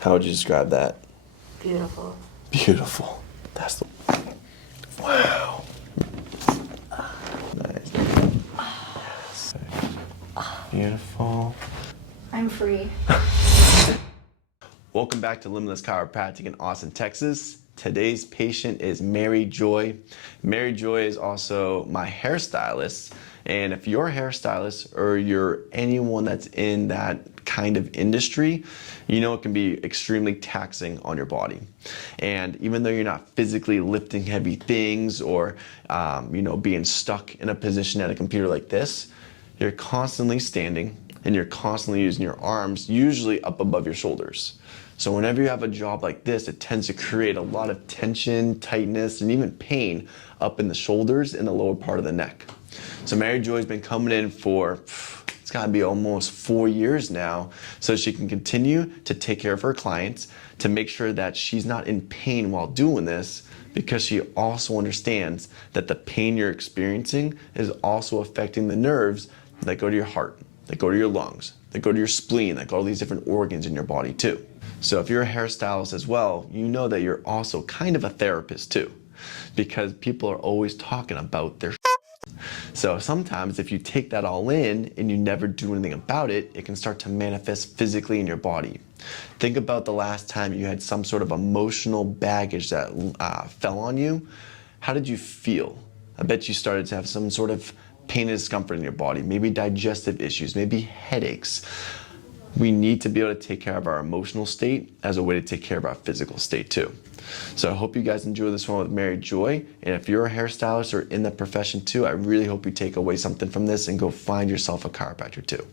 How would you describe that? Beautiful. Beautiful. That's the... Wow. Nice. Yes. Beautiful. I'm free. Welcome back to Limitless Chiropractic in Austin, Texas. Today's patient is Mary Joy. Mary Joy is also my hairstylist. And if you're a hairstylist or you're anyone that's in that kind of industry, you know it can be extremely taxing on your body. And even though you're not physically lifting heavy things or being stuck in a position at a computer like this, you're constantly standing and you're constantly using your arms, usually up above your shoulders. So whenever you have a job like this, it tends to create a lot of tension, tightness, and even pain up in the shoulders and the lower part of the neck. So Mary Joy's been coming in for, it's gotta be almost 4 years now, so she can continue to take care of her clients, to make sure that she's not in pain while doing this, because she also understands that the pain you're experiencing is also affecting the nerves that go to your heart, that go to your lungs, that go to your spleen, that go to all these different organs in your body too. So if you're a hairstylist as well, you know that you're also kind of a therapist too, because people are always talking about their So sometimes if you take that all in and you never do anything about it, it can start to manifest physically in your body. Think about the last time you had some sort of emotional baggage that fell on you. How did you feel? I bet you started to have some sort of pain and discomfort in your body, maybe digestive issues, maybe headaches. We need to be able to take care of our emotional state as a way to take care of our physical state too. So I hope you guys enjoy this one with Mary Joy. And if you're a hairstylist or in that profession too, I really hope you take away something from this and go find yourself a chiropractor too.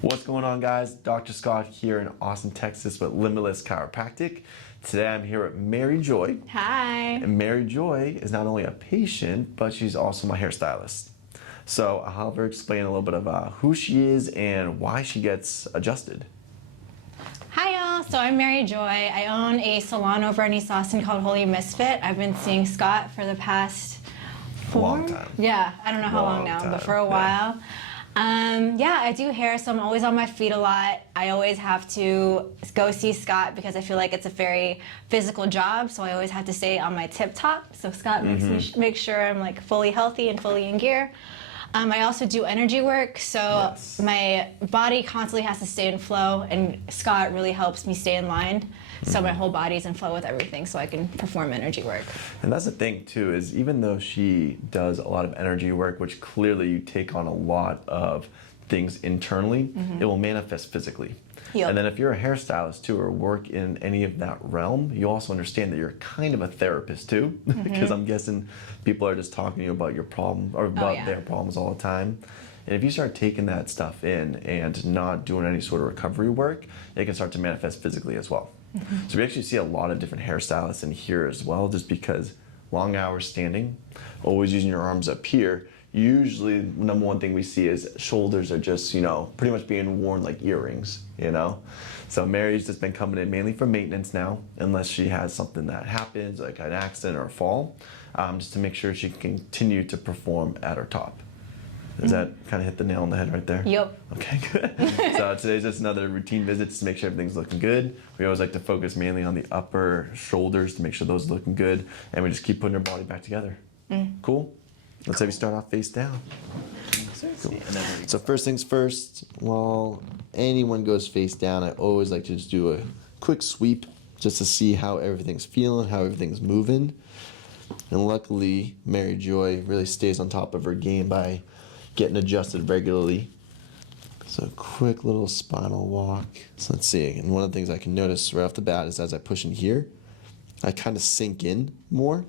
What's going on, guys? Dr. Scott here in Austin, Texas with Limitless Chiropractic. Today I'm here with Mary Joy. Hi. And Mary Joy is not only a patient, but she's also my hairstylist. So I'll have her explain a little bit of who she is and why she gets adjusted. Hi, y'all. So I'm Mary Joy. I own a salon over in East Austin called Holy Misfit. I've been seeing Scott for the past Long time. Yeah, I don't know how long now, but for a while. Yeah, I do hair, so I'm always on my feet a lot. I always have to go see Scott because I feel like it's a very physical job, so I always have to stay on my tip top. So Scott makes sure I'm like fully healthy and fully in gear. I also do energy work, so my body constantly has to stay in flow, and Scott really helps me stay in line. So my whole body's in flow with everything, so I can perform energy work. And that's the thing too, is even though she does a lot of energy work, which clearly you take on a lot of things internally, it will manifest physically. Yep. And then if you're a hairstylist too, or work in any of that realm, you also understand that you're kind of a therapist too, because I'm guessing people are just talking to you about your problem or about their problems all the time. And if you start taking that stuff in and not doing any sort of recovery work, it can start to manifest physically as well. So we actually see a lot of different hairstylists in here as well, just because long hours standing, always using your arms up here. Usually, number one thing we see is shoulders are just, pretty much being worn like earrings, So Mary's just been coming in mainly for maintenance now, unless she has something that happens, like an accident or a fall, just to make sure she can continue to perform at her top. Does that kind of hit the nail on the head right there? Yep. Okay, good. So today's just another routine visit just to make sure everything's looking good. We always like to focus mainly on the upper shoulders to make sure those are looking good, and we just keep putting our body back together. Cool? Let's have you start off face down. Cool. So first things first, while anyone goes face down, I always like to just do a quick sweep just to see how everything's feeling, how everything's moving. And luckily, Mary Joy really stays on top of her game by getting adjusted regularly. So quick little spinal walk. So let's see. And one of the things I can notice right off the bat is as I push in here, I kind of sink in more.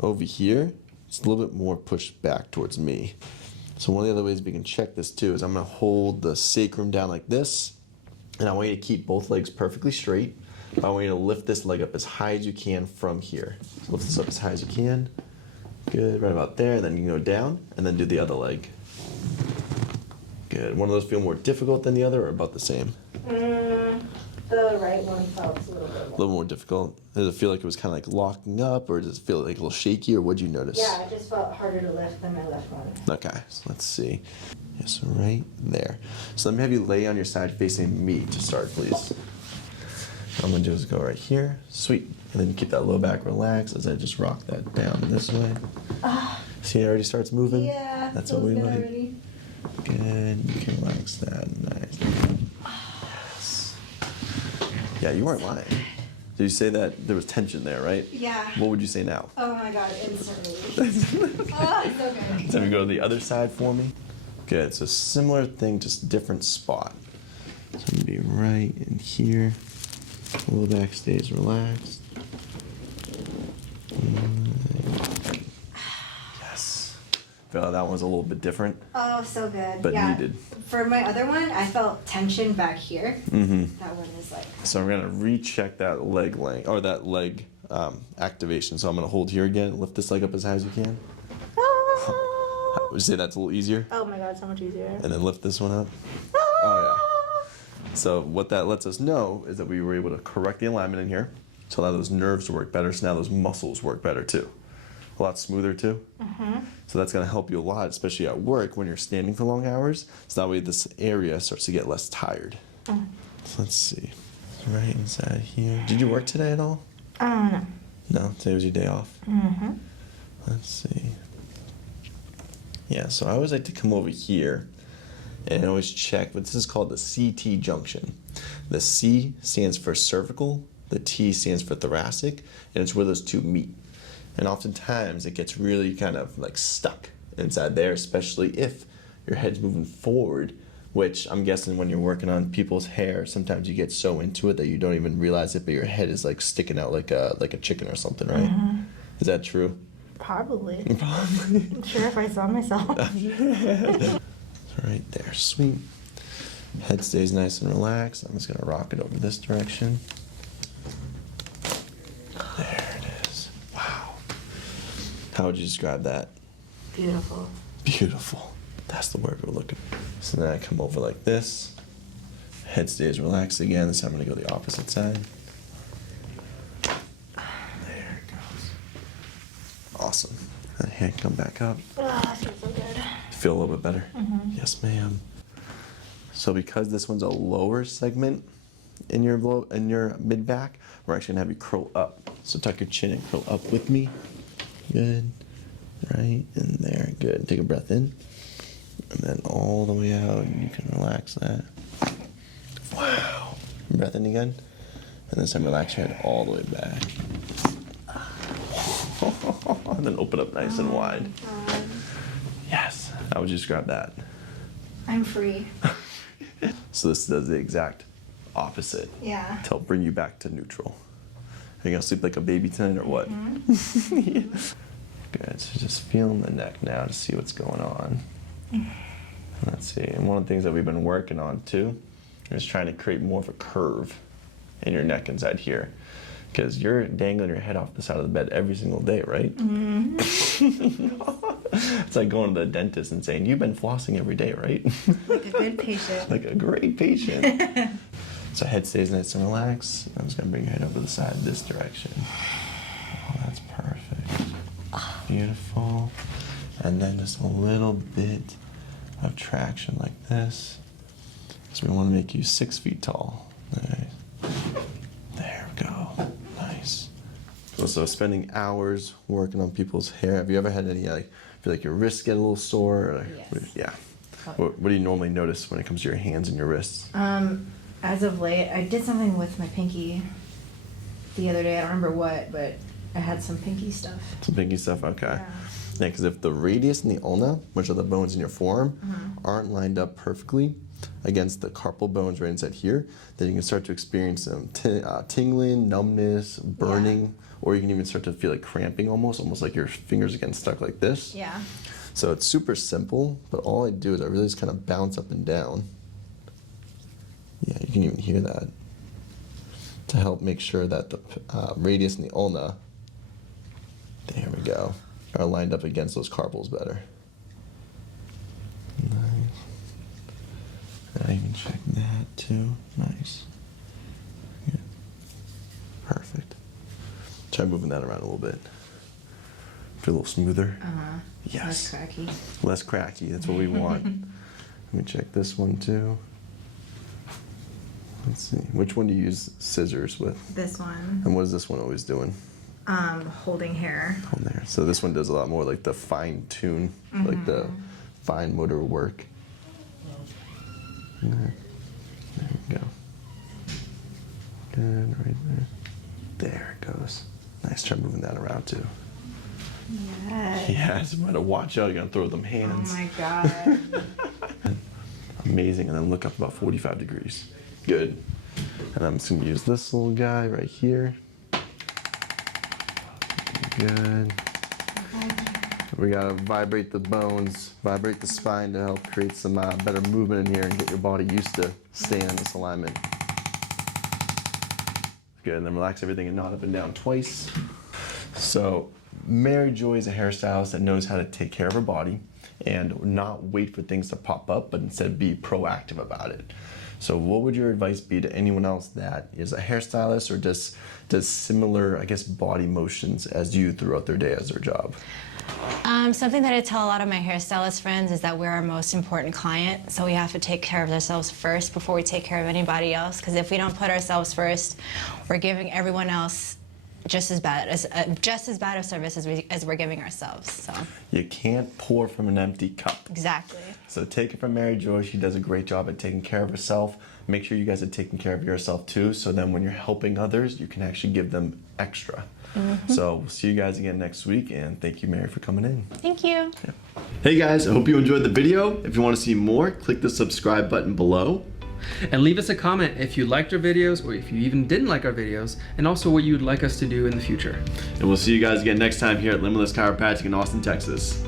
Over here, it's a little bit more pushed back towards me. So one of the other ways we can check this too is I'm going to hold the sacrum down like this, And I want you to keep both legs perfectly straight. I want you to lift this leg up as high as you can from here. So lift this up as high as you can. Good, right about there. Then you can go down and then do the other leg. Good. One of those feel more difficult than the other or about the same? The right one felt a little bit more. A little more difficult. Does it feel like it was kind of like locking up, or does it feel like a little shaky, or what'd you notice? Yeah, it just felt harder to lift than my left one. Okay, so let's see. Yes, right there. So let me have you lay on your side facing me to start, please. What I'm gonna do is go right here. Sweet. And then keep that low back relaxed as I just rock that down this way. See, it already starts moving? Yeah, that's what we like. Already. Good. You can relax that. Nice. Yes. Yeah, you weren't lying. Did you say that there was tension there, right? Yeah. What would you say now? Oh my god, instantly. Oh, it's so good. So we go to the other side for me. Good. So similar thing, just different spot. So I'm gonna be right in here. Low back stays relaxed. Yes. Feel like that one's a little bit different. Oh, so good. But yeah. needed. For my other one, I felt tension back here. That one is like. So I'm gonna recheck that leg length or that leg activation. So I'm gonna hold here again. Lift this leg up as high as you can. Would you say that's a little easier? Oh my god, so much easier. And then lift this one up. Oh yeah. So what that lets us know is that we were able to correct the alignment in here to allow those nerves to work better. So now those muscles work better too. A lot smoother too. So that's going to help you a lot, especially at work when you're standing for long hours. So that way this area starts to get less tired. So let's see. Right inside here. Did you work today at all? No. No, today was your day off. Let's see. Yeah, so I always like to come over here and always check, but this is called the CT junction. The C stands for cervical, the T stands for thoracic, and it's where those two meet. And oftentimes it gets really kind of like stuck inside there, especially if your head's moving forward, which I'm guessing when you're working on people's hair, sometimes you get so into it that you don't even realize it, but your head is like sticking out like a chicken or something, right? Is that true? Probably. Probably. I'm sure if I saw myself. Right there, sweet. Head stays nice and relaxed. I'm just gonna rock it over this direction. There it is. Wow. How would you describe that? Beautiful. Beautiful. That's the word we're looking for. So then I come over like this. Head stays relaxed again. This time I'm gonna go the opposite side. There it goes. Awesome. And hand come back up. That feels so good. Feel a little bit better? Yes, ma'am. So because this one's a lower segment in your mid back, we're actually gonna have you curl up. So tuck your chin and curl up with me. Good. Right in there. Good. Take a breath in. And then all the way out. You can relax that. Wow. Breath in again. And this time relax your head all the way back. And then open up nice and wide. Yes. How would you describe that? I'm free. So this does the exact opposite Yeah. to help bring you back to neutral. Are you gonna sleep like a baby tonight or what? Good. So just feeling the neck now to see what's going on. Let's see. And one of the things that we've been working on too is trying to create more of a curve in your neck inside here. Because you're dangling your head off the side of the bed every single day, right? It's like going to the dentist and saying, you've been flossing every day, right? Like a good patient. Like a great patient. So head stays nice and relaxed. I'm just going to bring your head over the side this direction. Oh, that's perfect. Beautiful. And then just a little bit of traction like this. So we want to make you 6 feet tall. Nice. There we go. Nice. So spending hours working on people's hair. Have you ever had any feel like your wrists get a little sore? Or, Yes. Yeah. What do you normally notice when it comes to your hands and your wrists? As of late, I did something with my pinky the other day. I don't remember what, but I had some pinky stuff. Some pinky stuff? Okay. Yeah. Yeah, because if the radius and the ulna, which are the bones in your forearm, aren't lined up perfectly against the carpal bones right inside here, then you can start to experience some tingling, numbness, burning, or you can even start to feel like cramping almost like your fingers are getting stuck like this. Yeah. So it's super simple, but all I do is I really just kind of bounce up and down. Yeah, you can even hear that. To help make sure that the radius and the ulna, there we go, are lined up against those carpals better. Nice. I even check that too. Nice. Yeah. Perfect. Try moving that around a little bit. Feel a little smoother. Yes. Less cracky. Less cracky. That's what we want. Let me check this one too. Let's see. Which one do you use scissors with? This one. And what is this one always doing? Holding hair. Holding hair. So this one does a lot more like the fine tune, like the fine motor work. There we go. Good, right there. There it goes. Nice. Try moving that around too. Yes. Yes, you gotta watch out. You're gonna throw them hands. Oh my god. Amazing. And then look up about 45 degrees. Good. And I'm just gonna use this little guy right here. Good. We gotta vibrate the bones, vibrate the spine to help create some better movement in here and get your body used to staying in this alignment. Good, and then relax everything and nod up and down twice. So, Mary Joy is a hairstylist that knows how to take care of her body and not wait for things to pop up, but instead be proactive about it. So what would your advice be to anyone else that is a hairstylist or just does similar, I guess, body motions as you throughout their day as their job? Something that I tell a lot of my hairstylist friends is that we're our most important client, so we have to take care of ourselves first before we take care of anybody else, because if we don't put ourselves first, we're giving everyone else just as bad of service as we're giving ourselves. So You can't pour from an empty cup. exactly. So take it from Mary Joy. She does a great job at taking care of herself. Make sure you guys are taking care of yourself too, so then when you're helping others, you can actually give them extra. So we'll see you guys again next week, and thank you, Mary, for coming in. Thank you. Hey guys, I hope you enjoyed the video. If you want to see more, click the subscribe button below. And leave us a comment if you liked our videos or if you even didn't like our videos, and also what you'd like us to do in the future. And we'll see you guys again next time here at Limitless Chiropractic in Austin, Texas.